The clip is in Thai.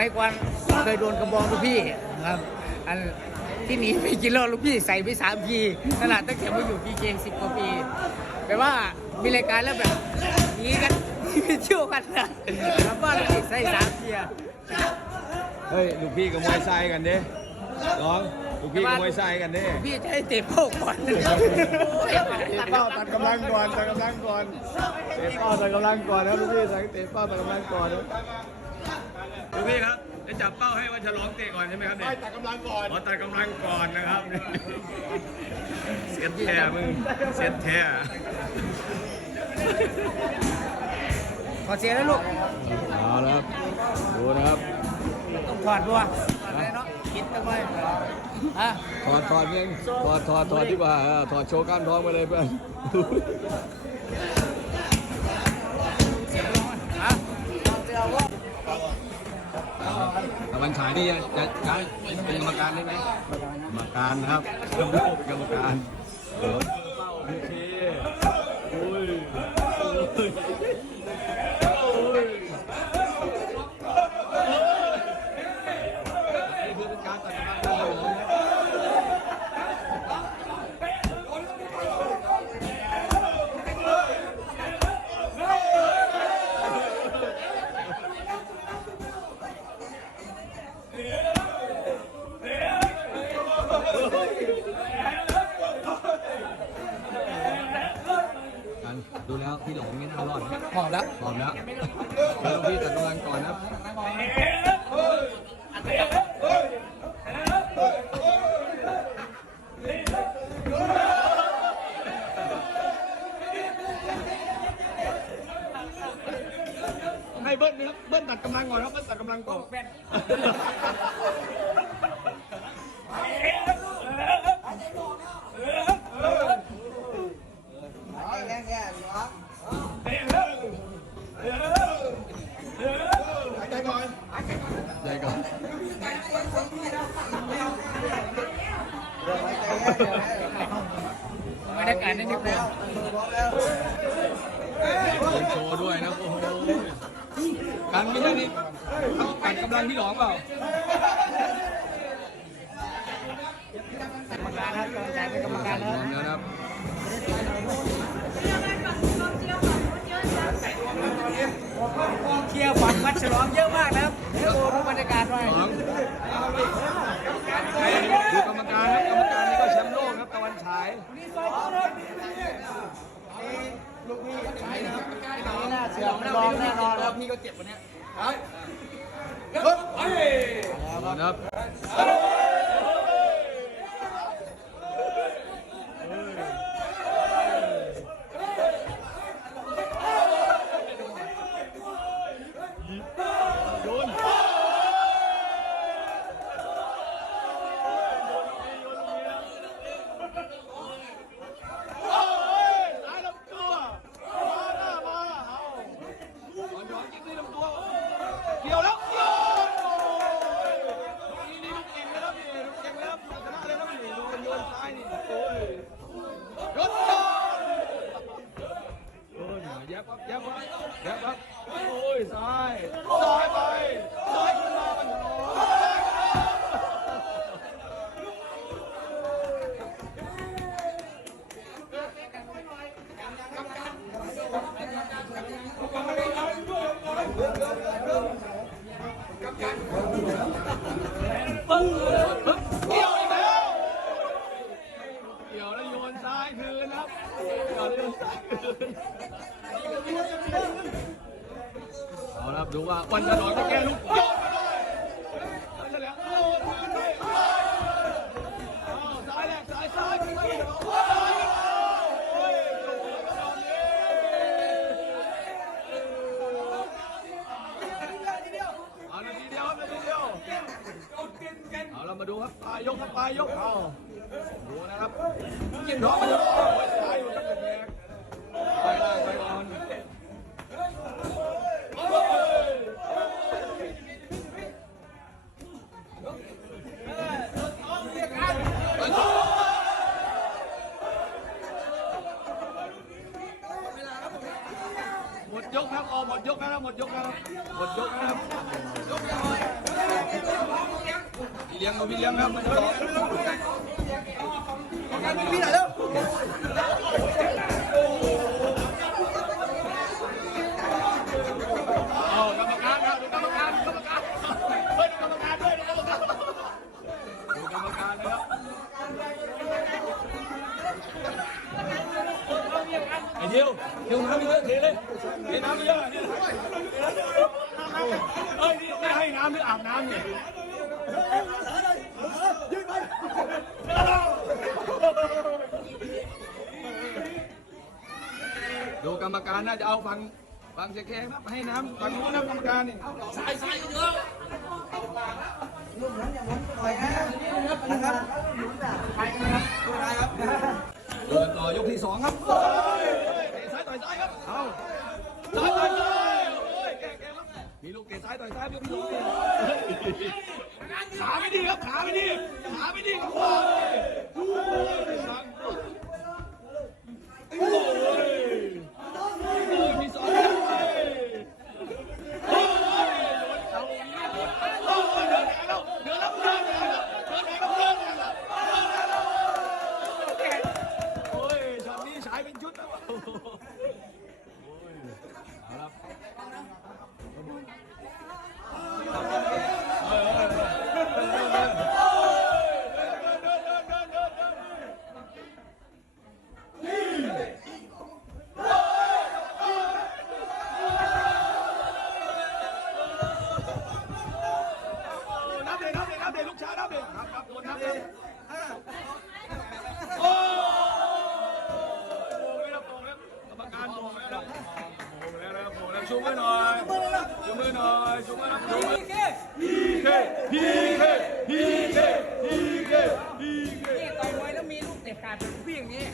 มัยก่อนเคยโดนกระบองลูกพี่ครับอันที่หนีไปกินเหล้าลูกพี่ใส่ไปสามทีขนาดตั้งแต่มาอยู่พีเกสิบกว่าปีแปลว่ามีรายการแล้วแบบหนีกันหนีไปเที่ยวกันนะแล้วบ้านลูกพี่ใส่สามทีอะเฮ้ยลูกพี่กับมวยไซกันเด้น้องลูกพี่กับมวยไซกันเด้ลูกพี่จะให้เตะเป้าก่อนเตะเป้าตัดกำลังก่อนตัดกำลังก่อนเตะเป้าตัดกำลังก่อนนะลูกพี่เตะเป้าตัดกำลังก่อนนะ ลูกพี่ครับจะจับเป้าให้วันฉลองเตะก่อนใช่ไหมครับเนี่ยตัดกำลังก่อนตัดกำลังก่อนนะครับ เสียแท้มึง เสียแท้ขอเสียแล้วลูก เอาละครับดูนะครับ ต้องถอดบัวถอดเลยเนาะคิดกันไว้อะถอดถอดเองถอดถอดถอดดีกว่าเออถอดโชว์กล้ามท้องไปเลยเพื่อน วันฉายนี่จะจะเป็นกรรมการได้ไหมกรรมการนะครับกรรมการเป็นกรรมการเออโอเคโอ้ย หอมแล้วพร้อมแล้วเดี๋ยวพี่ตัดกำลังก่อนนะให้เบิ้ลนะครับเบิ้ลตัดกำลังก่อนครับเบิ้ลตัดกำลังก่อน หายใจก่อนบรรยากาศนั่นนี่เป็นคนโชว์ด้วยนะโอ้โหกันไม่ใช่นี่เขาตัดกำลังที่หลองเปล่ากรรมการครับกรรมการเป็นกรรมการแล้วร้อมแล้วนะ เชียร์ฝันวัดฉลองเยอะมากนะครับเดี๋ยวดูบรรยากาศหน่อยสองดูกรรมการครับกรรมการนี่ก็แชมป์โลกครับตะวันฉายเสียงรองแน่นอนครับพี่ก็เจ็บวันนี้ครับโยนเกี่ยวแล้วโยนโอ้ยนี่นี่ลูกเก่งแล้วนี่ลูกเก่งแล้วชนะเลยนะนี่ดูโยนซ้ายนี่โอ้ยโยนโยนโอ้ย ยับครับยับครับโอ้ยซ้ายซ้ายไปซ้ายขึ้นมามันโอ้ยเกี่ยวแล้วเกี่ยวแล้วโยนซ้ายคืนครับเกี่ยวแล้วโยนซ้ายคืน เอาละครับดูว่าวันฉลองจะแก้ลูกโยนไปเลยวันฉลองโยนคืนไปเอาซ้ายแรกซ้ายซ้ายซ้ายซ้ายโอ้ยโอ้ยกระโดดเลยเอานาทีเดียวครับนาทีเดียวเอาเรามาดูครับปลายยกครับปลายยกเอาดูนะครับยิงท้องมาดูโอ้ยสายอยู่ตั้งแต่แรกไปล่างไปก่อน ยกแล้วหมดยกแล้วหมดยกแล้วพี่เลี้ยงพี่เลี้ยงครับมันต่อพี่ไหนแล้วเอากรรมการครับดูกรรมการดูกรรมการเฮ้ยดูกรรมการด้วยดูกรรมการดูกรรมการนะครับไอ้เดียวเดี๋ยวน้ำเยอะเทเลย เทน้ำเยอะนี่เฮ้ยนี่ไม่ให้น้ำหรืออาบน้ำเนี่ยดูกรรมการน่าจะเอาฟังฟังเสียแค่ครับให้น้ำฟังนู้นนะกรรมการนี่สายสายเยอะดูกันต่อยกที่สองครับเตะซ้ายต่อยซ้ายครับเอา ซ้ายต่อยซ้ายโอ้ยแก้แก้วไงมีลูกเตะซ้ายต่อยซ้ายยกที่สองขาไม่ดีครับขาไม่ดีขาไม่ดีครับโอ้ยโอ้ยสั่งโอ้ย มีสองโอ้ยโอ้ยเดินแล้วเดินแล้วเดินแล้วเดินแล้วเดินแล้วโอ้ยช็อตนี้ฉายเป็นชุดนะโอ้ยเอาละนับเลยนับเลยนับเลยลูกชายนับเลยครับครับคนนับเลยโอ้โหไม่รับตรงแล้วกรรมการโมงแล้วนะโมงแล้ว ชูมือหน่อยชูมือหน่อยชูมือชูมือพีเคพีเคพีเคพีเคพีเคต่อยมวยแล้วมีลูกเตะขาดเป็นพี่อย่างนี้